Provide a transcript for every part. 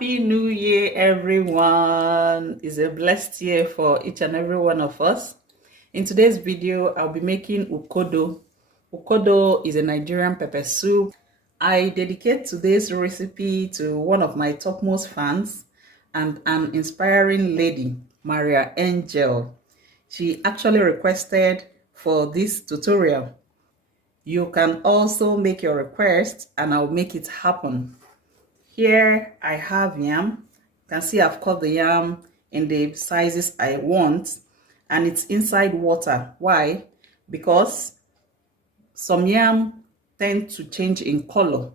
Happy New Year, everyone. It's a blessed year for each and every one of us. In today's video, I'll be making Ukodo. Ukodo is a Nigerian pepper soup. I dedicate today's recipe to one of my topmost fans and an inspiring lady, Maria Angel. She actually requested for this tutorial. You can also make your request and I'll make it happen. Here I have yam. You can see I've cut the yam in the sizes I want, and it's inside water. Why? Because some yam tend to change in color,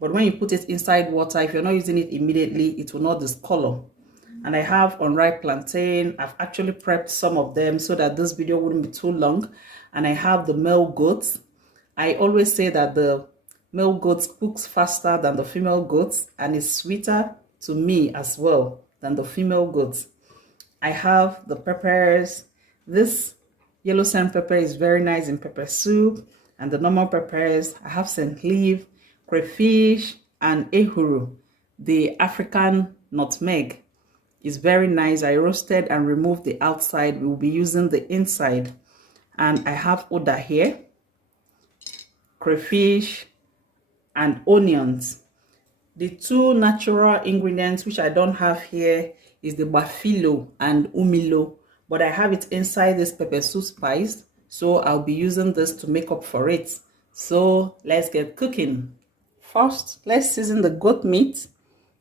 but when you put it inside water, if you're not using it immediately, it will not discolor. And I have unripe plantain. I've actually prepped some of them so that this video wouldn't be too long. And I have the male goats. I always say that the male goats cooks faster than the female goats and is sweeter to me as well than the female goats. I have the peppers. This yellow sand pepper is very nice in pepper soup, and the normal peppers. I have scent leaf, crayfish, and ehuru. The African nutmeg is very nice. I roasted and removed the outside. We will be using the inside. And I have oda here, crayfish, and onions. The two natural ingredients which I don't have here is the Gbafilo and Umilo, but I have it inside this pepper soup spice, so I'll be using this to make up for it. So let's get cooking. First, let's season the goat meat.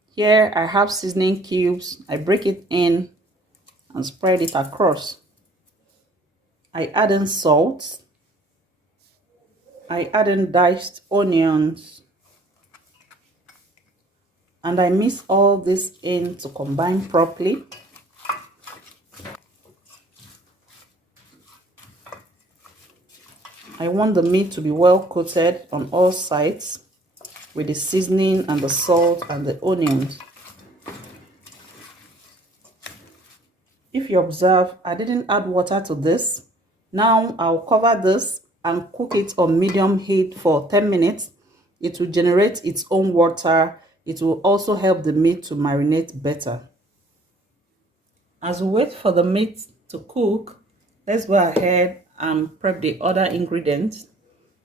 Here I have seasoning cubes. I break it in and spread it across. I add in salt. I add in diced onions. And I mix all this in to combine properly. I want the meat to be well coated on all sides with the seasoning and the salt and the onions. If you observe, I didn't add water to this. Now I'll cover this and cook it on medium heat for 10 minutes. It will generate its own water. It will also help the meat to marinate better. As we wait for the meat to cook, let's go ahead and prep the other ingredients.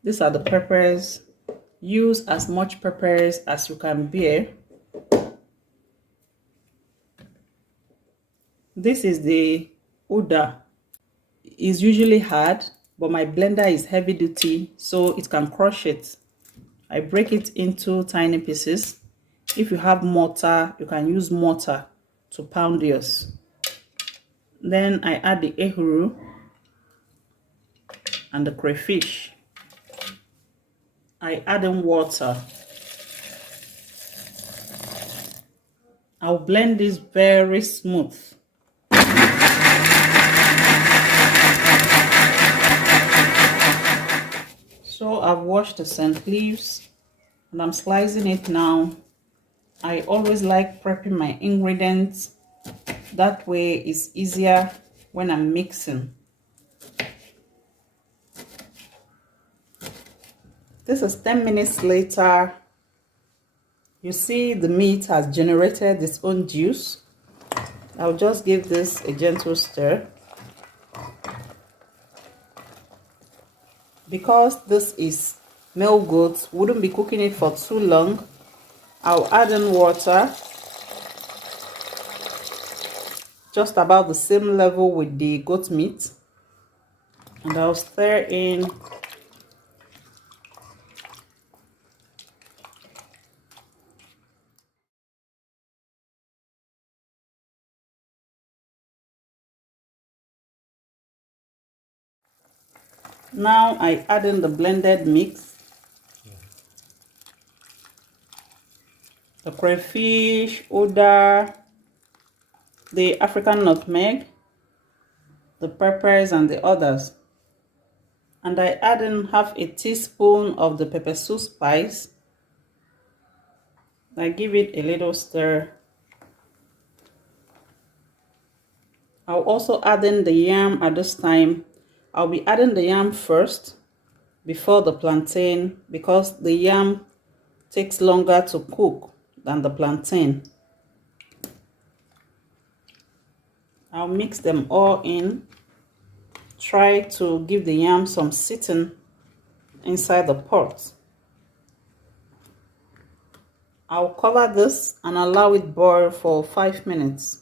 These are the peppers. Use as much peppers as you can bear. This is the uda. It's usually hard, but my blender is heavy duty, so it can crush it. I break it into tiny pieces. If you have mortar, you can use mortar to pound yours. Then I add the ehuru and the crayfish. I add in water. I'll blend this very smooth. So I've washed the scent leaves and I'm slicing it now. I always like prepping my ingredients. That way it's easier when I'm mixing. This is 10 minutes later. You see the meat has generated its own juice. I'll just give this a gentle stir. Because this is male goat, wouldn't be cooking it for too long. I'll add in water, just about the same level with the goat meat, and I'll stir in now. I add in the blended mix, the crayfish, uda, the African nutmeg, the peppers, and the others. And I add in half a teaspoon of the pepper soup spice. I give it a little stir. I'll also add in the yam at this time. I'll be adding the yam first before the plantain because the yam takes longer to cook than the plantain. I'll mix them all in. Try to give the yam some sitting inside the pot. I'll cover this and allow it boil for 5 minutes.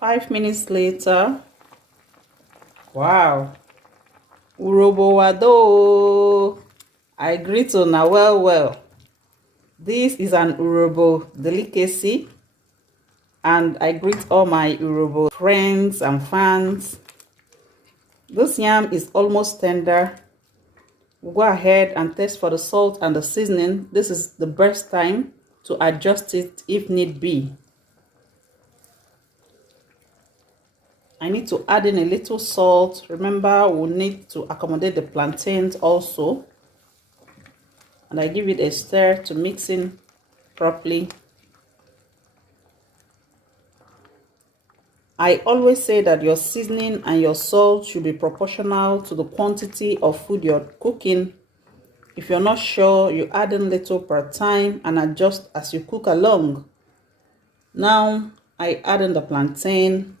5 minutes later, wow, urobo wado. I greet una well. This is an urobo delicacy, and I greet all my urobo friends and fans. This yam is almost tender. We'll go ahead and test for the salt and the seasoning. This is the best time to adjust it if need be. I need to add in a little salt. Remember, we'll need to accommodate the plantains also. And I give it a stir to mix in properly. I always say that your seasoning and your salt should be proportional to the quantity of food you're cooking. If you're not sure, you add in little per time and adjust as you cook along. Now, I add in the plantain.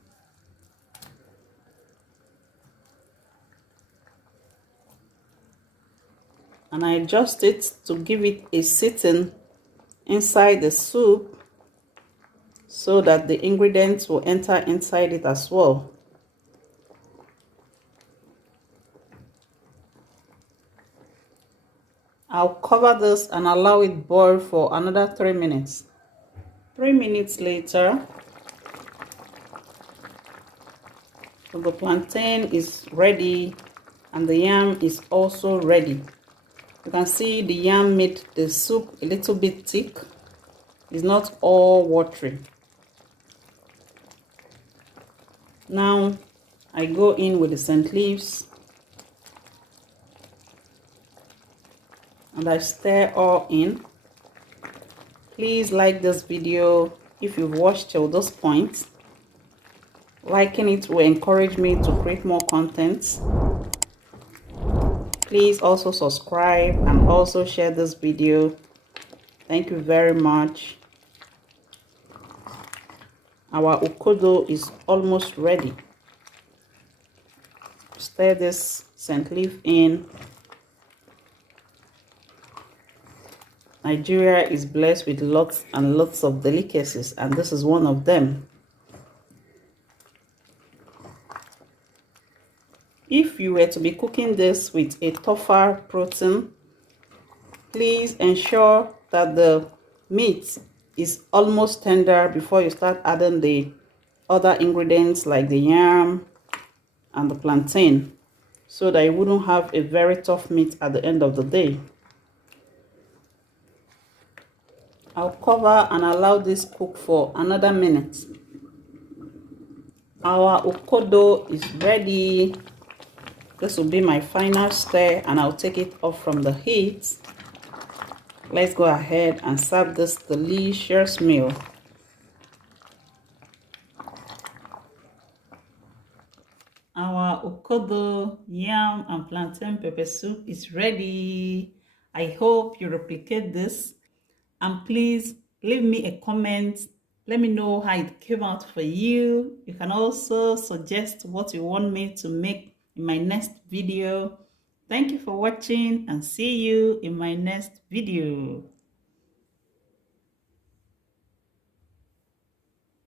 And I adjust it to give it a sitting inside the soup so that the ingredients will enter inside it as well. I'll cover this and allow it boil for another 3 minutes. 3 minutes later, the plantain is ready and the yam is also ready. You can see the yam made the soup a little bit thick. It's not all watery. Now I go in with the scent leaves and I stir all in. Please like this video if you've watched till this point. Liking it will encourage me to create more content. Please also subscribe and also share this video. Thank you very much. Our Ukodo is almost ready. Stir this scent leaf in. Nigeria is blessed with lots and lots of delicacies, and this is one of them. If you were to be cooking this with a tougher protein, please ensure that the meat is almost tender before you start adding the other ingredients like the yam and the plantain, so that you wouldn't have a very tough meat at the end of the day. I'll cover and allow this cook for another minute. Our Ukodo is ready. This will be my final stir and I'll take it off from the heat. Let's go ahead and serve this delicious meal. Our Ukodo yam and plantain pepper soup is ready. I hope you replicate this, and please leave me a comment. Let me know how it came out for you. You can also suggest what you want me to make in my next video. Thank you for watching and see you in my next video.